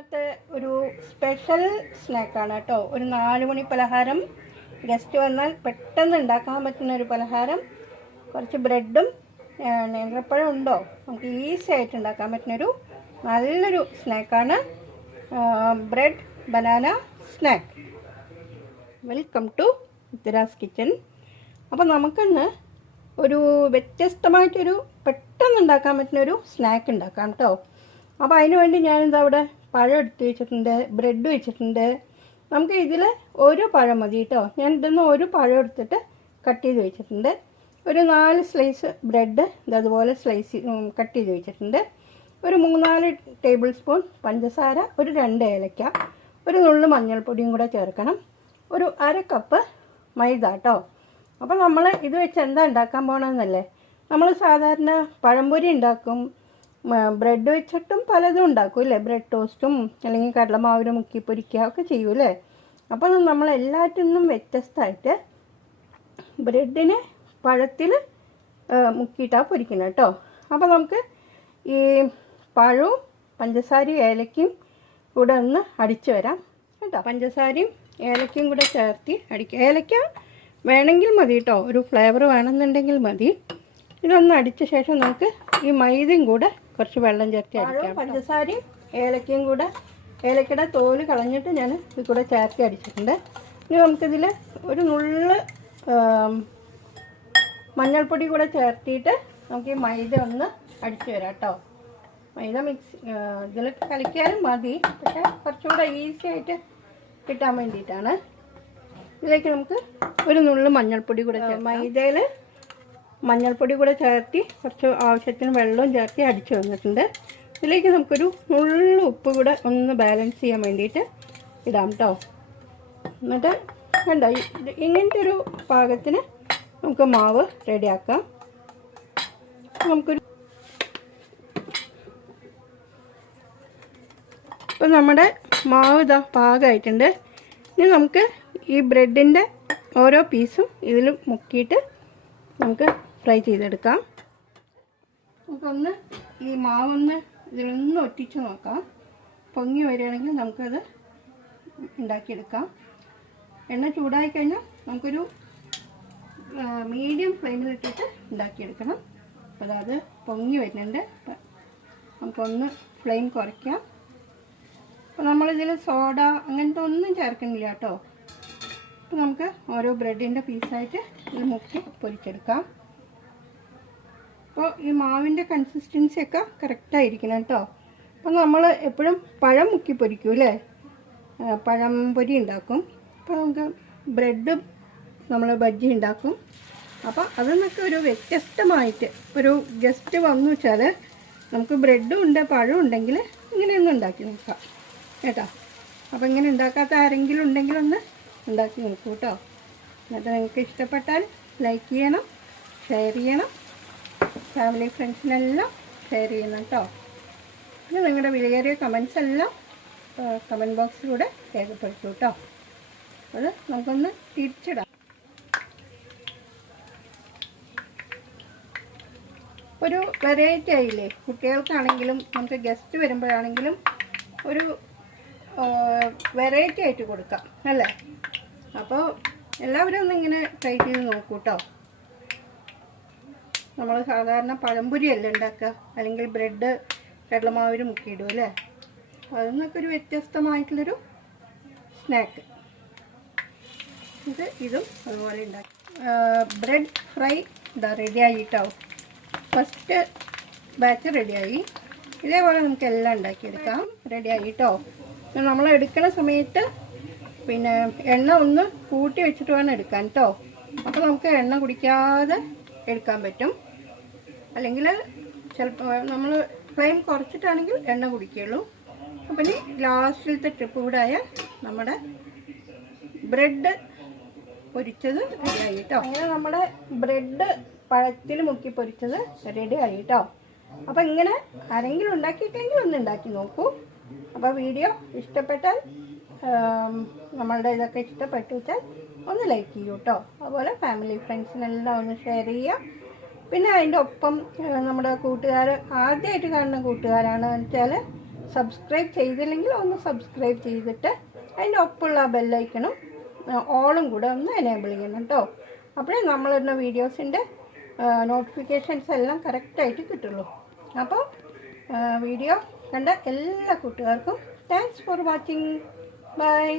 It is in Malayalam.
ഇന്നത്തെ ഒരു സ്പെഷ്യൽ സ്നാക്കാണ് കേട്ടോ. ഒരു 4 മണി പലഹാരം. ഗസ്റ്റ് വന്നാൽ പെട്ടെന്ന് ഉണ്ടാക്കാൻ പറ്റുന്ന ഒരു പലഹാരം. കുറച്ച് ബ്രെഡും നേന്ത്രപ്പഴം ഉണ്ടോ, നമുക്ക് ഈസി ആയിട്ട് ഉണ്ടാക്കാൻ പറ്റുന്നൊരു നല്ലൊരു സ്നാക്കാണ് bread banana snack. Welcome to Mitra's kitchen. അപ്പോൾ നമുക്കിന്ന് ഒരു വ്യത്യസ്തമായിട്ടൊരു പെട്ടെന്ന് ഉണ്ടാക്കാൻ പറ്റുന്നൊരു സ്നാക്ക് ഉണ്ടാക്കാം കേട്ടോ. അപ്പോൾ അതിന് വേണ്ടി ഞാനിതാ അവിടെ പഴം എടുത്ത് വെച്ചിട്ടുണ്ട്, ബ്രെഡ് വെച്ചിട്ടുണ്ട്. നമുക്ക് ഇതിൽ ഒരു പഴം മതി കേട്ടോ. ഞാൻ ഇതൊന്ന് ഒരു പഴം എടുത്തിട്ട് കട്ട് ചെയ്ത് വെച്ചിട്ടുണ്ട്. ഒരു 4 സ്ലൈസ് ബ്രെഡ് ഇതതുപോലെ കട്ട് ചെയ്ത് വെച്ചിട്ടുണ്ട്. ഒരു 3-4 ടേബിൾ സ്പൂൺ പഞ്ചസാര, ഒരു 2 ഏലക്ക, ഒരു നുള്ളു മഞ്ഞൾപ്പൊടിയും കൂടെ ചേർക്കണം. ഒരു 1/2 കപ്പ് മൈദ കേട്ടോ. അപ്പോൾ നമ്മൾ ഇത് വെച്ച് എന്താ ഉണ്ടാക്കാൻ പോകണമെന്നല്ലേ, നമ്മൾ സാധാരണ പഴംപൊരി ഉണ്ടാക്കും, ബ്രെഡ് വെച്ചിട്ടും പലതും ഉണ്ടാക്കും അല്ലേ. ബ്രെഡ് ടോസ്റ്റും അല്ലെങ്കിൽ കടലമാവിന് മുക്കി പൊരിക്കുക ഒക്കെ ചെയ്യൂലേ. അപ്പോൾ നമ്മൾ എല്ലാറ്റിൽ നിന്നും വ്യത്യസ്തമായിട്ട് ബ്രെഡിനെ പഴത്തിൽ മുക്കിയിട്ടാണ് പൊരിക്കണം കേട്ടോ. അപ്പോൾ നമുക്ക് ഈ പഴവും പഞ്ചസാരയും ഏലക്കയും കൂടെ ഒന്ന് അടിച്ചു വരാം കേട്ടോ. പഞ്ചസാരയും ഏലക്കയും കൂടെ ചേർത്ത് അടിക്കുക. ഏലക്ക വേണമെങ്കിൽ മതി കേട്ടോ, ഒരു ഫ്ലേവർ വേണമെന്നുണ്ടെങ്കിൽ മതി. ഇതൊന്ന് അടിച്ച ശേഷം നമുക്ക് ഈ മൈദയും കൂടെ കുറച്ച് വെള്ളം ചേർത്ത് അടിക്കാം. പഞ്ചസാരയും ഏലക്കയും കൂടെ, ഏലക്കയുടെ തോല് കളഞ്ഞിട്ട് ഞാൻ ഇത് കൂടെ ചേർത്ത് അടിച്ചിട്ടുണ്ട്. ഇനി നമുക്കിതിൽ ഒരു നുള്ള് മഞ്ഞൾപ്പൊടി കൂടെ ചേർത്തിട്ട് നമുക്ക് ഈ മൈദ ഒന്ന് അടിച്ചു വരാം കേട്ടോ. മൈദ ഇതിൽ കളിക്കാനും മതി, പക്ഷേ കുറച്ചുകൂടെ ഈസി ആയിട്ട് കിട്ടാൻ വേണ്ടിയിട്ടാണ്. ഇതിലേക്ക് നമുക്ക് ഒരു നുള്ള് മഞ്ഞൾപ്പൊടി കൂടെ മൈദയിൽ മഞ്ഞൾപ്പൊടി കൂടെ ചേർത്തി കുറച്ച് ആവശ്യത്തിന് വെള്ളവും ചേർത്തി അടിച്ചു വന്നിട്ടുണ്ട്. ഇതിലേക്ക് നമുക്കൊരു നുള്ളു ഉപ്പ് കൂടെ ഒന്ന് ബാലൻസ് ചെയ്യാൻ വേണ്ടിയിട്ട് ഇടാം കേട്ടോ. എന്നിട്ട് വേണ്ട ഇങ്ങനത്തെ ഒരു പാകത്തിന് നമുക്ക് മാവ് റെഡിയാക്കാം. നമുക്കൊരു ഇപ്പം നമ്മുടെ മാവ് ഇതാ പാകമായിട്ടുണ്ട്. ഇനി നമുക്ക് ഈ ബ്രെഡിൻ്റെ ഓരോ പീസും ഇതിൽ മുക്കിയിട്ട് നമുക്ക് ഫ്രൈ ചെയ്തെടുക്കാം. നമുക്കൊന്ന് ഈ മാവൊന്ന് ഇതിലൊന്ന് ഒറ്റിച്ച് നോക്കാം. പൊങ്ങി വരികയാണെങ്കിൽ നമുക്കത് ഉണ്ടാക്കിയെടുക്കാം. എണ്ണ ചൂടായി കഴിഞ്ഞാൽ നമുക്കൊരു മീഡിയം ഫ്ലെയിമിലിട്ടിട്ട് ഉണ്ടാക്കിയെടുക്കണം. അപ്പോൾ അത് പൊങ്ങി വരുന്നുണ്ട്. നമുക്കൊന്ന് ഫ്ലെയിം കുറയ്ക്കാം. അപ്പോൾ നമ്മളിതിൽ സോഡ അങ്ങനത്തെ ഒന്നും ചേർക്കുന്നില്ല കേട്ടോ. അപ്പോൾ നമുക്ക് ഓരോ ബ്രെഡിൻ്റെ പീസായിട്ട് ഇത് മുക്കി പൊരിച്ചെടുക്കാം. അപ്പോൾ ഈ മാവിൻ്റെ കൺസിസ്റ്റൻസിയൊക്കെ കറക്റ്റായിരിക്കണം കേട്ടോ. അപ്പോൾ നമ്മൾ എപ്പോഴും പഴം മുക്കി പൊരിക്കും അല്ലേ, പഴം പൊരി ഉണ്ടാക്കും. അപ്പോൾ നമുക്ക് ബ്രെഡ് നമ്മൾ ബജ്ജി ഉണ്ടാക്കും. അപ്പോൾ അതിന്നൊക്കെ ഒരു വ്യത്യസ്തമായിട്ട് ഒരു ഗസ്റ്റ് വന്നു വെച്ചാൽ നമുക്ക് ബ്രെഡും ഉണ്ട് പഴം ഉണ്ടെങ്കിൽ ഇങ്ങനെയൊന്നും ഉണ്ടാക്കി നോക്കാം കേട്ടോ. അപ്പോൾ ഇങ്ങനെ ഉണ്ടാക്കാത്ത ആരെങ്കിലും ഉണ്ടെങ്കിലൊന്ന് ഉണ്ടാക്കി നോക്കൂ കേട്ടോ. എന്നിട്ട് നിങ്ങൾക്ക് ഇഷ്ടപ്പെട്ടാൽ ലൈക്ക് ചെയ്യണം, ഷെയർ ചെയ്യണം, ഫാമിലി ഫ്രണ്ട്സിനെല്ലാം ഷെയർ ചെയ്യണം കേട്ടോ. പിന്നെ നിങ്ങളുടെ വിലയേറിയ കമൻസ് എല്ലാം കമൻറ്റ് ബോക്സിലൂടെ രേഖപ്പെടുത്തു കേട്ടോ. അത് നമുക്കൊന്ന് തിരിച്ചിടാം. ഒരു വെറൈറ്റി ആയില്ലേ, കുട്ടികൾക്കാണെങ്കിലും നമുക്ക് ഗസ്റ്റ് വരുമ്പോഴാണെങ്കിലും ഒരു വെറൈറ്റി ആയിട്ട് കൊടുക്കാം അല്ലേ. അപ്പോൾ എല്ലാവരും ഒന്ന് ഇങ്ങനെ ട്രൈ ചെയ്ത് നോക്കൂ കേട്ടോ. നമ്മൾ സാധാരണ പഴംപൊരി അല്ല ഉണ്ടാക്കുക, അല്ലെങ്കിൽ ബ്രെഡ് കടലമാവിന് മുക്കിയിടും അല്ലേ. അതിൽ ഒരു വ്യത്യസ്തമായിട്ടുള്ളൊരു സ്നാക്ക് ഇതും അതുപോലെ ഉണ്ടാക്കി. ബ്രെഡ് ഫ്രൈ ഇതാ റെഡിയായിട്ടാവും. ഫസ്റ്റ് ബാച്ച് റെഡിയായി. ഇതേപോലെ നമുക്ക് എല്ലാം ഉണ്ടാക്കിയെടുക്കാം. റെഡിയായി കേട്ടോ. നമ്മൾ എടുക്കുന്ന സമയത്ത് പിന്നെ എണ്ണ ഒന്ന് കൂട്ടി വെച്ചിട്ട് വേണം എടുക്കാൻ കേട്ടോ. അപ്പോൾ നമുക്ക് എണ്ണ കുടിക്കാതെ എടുക്കാൻ പറ്റും. അല്ലെങ്കിൽ ചിലപ്പോൾ നമ്മൾ ഫ്ലെയിം കുറച്ചിട്ടാണെങ്കിൽ എണ്ണ കുടിക്കുകയുള്ളൂ. അപ്പം ഇനി ലാസ്റ്റിലത്തെ ട്രിപ്പ് കൂടെ ആയാൽ നമ്മുടെ ബ്രെഡ് പൊരിച്ചത് റെഡിയായി കേട്ടോ. അങ്ങനെ നമ്മുടെ ബ്രെഡ് പഴത്തിൽ മുക്കി പൊരിച്ചത് റെഡിയായി കേട്ടോ. അപ്പോൾ ഇങ്ങനെ ആരെങ്കിലും ഉണ്ടാക്കിയിട്ടെങ്കിൽ ഒന്ന് ഉണ്ടാക്കി നോക്കൂ. അപ്പോൾ വീഡിയോ ഇഷ്ടപ്പെട്ടാൽ നമ്മളുടെ ഇതൊക്കെ ഇഷ്ടപ്പെട്ടു വെച്ചാൽ ഒന്ന് ലൈക്ക് ചെയ്യൂ കേട്ടോ. അതുപോലെ ഫാമിലി ഫ്രണ്ട്സിനെല്ലാം ഒന്ന് ഷെയർ ചെയ്യുക. പിന്നെ അതിൻ്റെ ഒപ്പം നമ്മുടെ കൂട്ടുകാർ ആദ്യമായിട്ട് കാണുന്ന കൂട്ടുകാരാണ് വെച്ചാൽ സബ്സ്ക്രൈബ് ചെയ്തില്ലെങ്കിൽ ഒന്ന് സബ്സ്ക്രൈബ് ചെയ്തിട്ട് അതിൻ്റെ ഒപ്പമുള്ള ബെല്ലൈക്കണും ഓളും കൂടെ ഒന്ന് എനേബിൾ ചെയ്യണം കേട്ടോ. അപ്പോഴേ നമ്മളിടുന്ന വീഡിയോസിൻ്റെ നോട്ടിഫിക്കേഷൻസ് എല്ലാം കറക്റ്റായിട്ട് കിട്ടുള്ളൂ. അപ്പോൾ വീഡിയോ കണ്ട എല്ലാ കൂട്ടുകാർക്കും താങ്ക്സ് ഫോർ വാച്ചിങ്. ബൈ.